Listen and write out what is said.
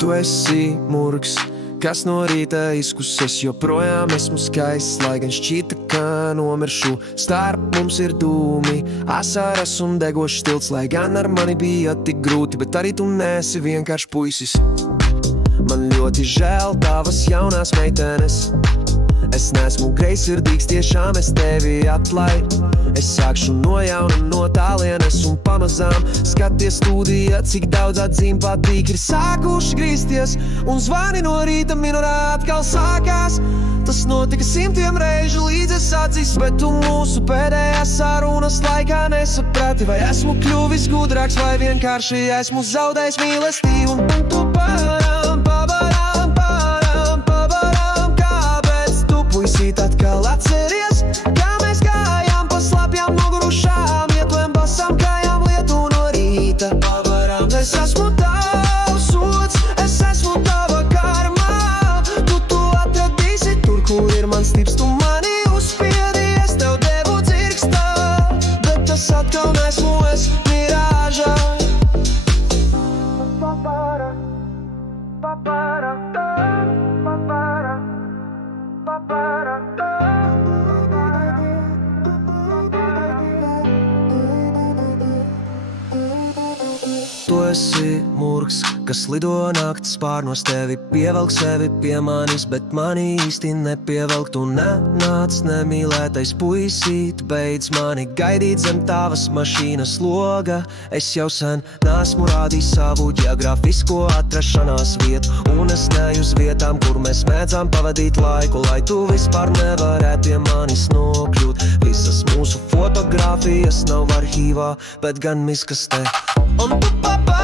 Tu esi murgs, kas no rīta izkusies, joprojām esmu skaists, lai gan šķita, ka nomiršu. Starp mums ir dūmi, asaras un degošs tilts, lai gan ar mani bija tik grūti, bet arī tu nesi vienkārši puisis. Man ļoti žēl tavas jaunās meitenes. Es neesmu greizsirdīgs, tiešām es tevi atlaidu. Es sākšu no jauna no tālienes un pamazām skaties studija, cik daudz atzīm patīk ir sākuši grīzties. Un zvani no rīta minorā atkal sākās. Tas notika simtiem reižu līdz es atzīs, bet tu mūsu pēdējās sarunas laikā nesaprati. Vai esmu kļuvis gudrāks, vai vienkārši esmu zaudējis mīlestību. Un tu pabaram, pabaram, pabaram, pabaram, kāpēc tu puisīt atkal atceries, kā mēs gājām pa slapjām nogurušām, ietuem basām kājām lietu no rīta. Pabaram, es esmu tavs sods, es esmu tava karma, tu atradīsi tur, kur ir mans tips, tu mani uzspiedi, es tev devu dzirkstā, bet tas atkal nesmu es mirāžā. Papara, papara, papara, papara. Tu esi murgs, kas lido nakts pārnos tevi, pievelk sevi pie manis, bet mani īsti nepievelk. Tu nenāc nemīlētais puisīt, beidz mani gaidīt zem tavas mašīnas loga. Es jau sen nesmu rādījis savu ģeogrāfisko atrašanās vietu, un es neju uz vietām, kur mēs mēdzām pavadīt laiku, lai tu vispār nevarētu pie manis nokļūt. Visas mūsu fotogrāfijas nav arhīvā, bet gan miskastē. Un tu papā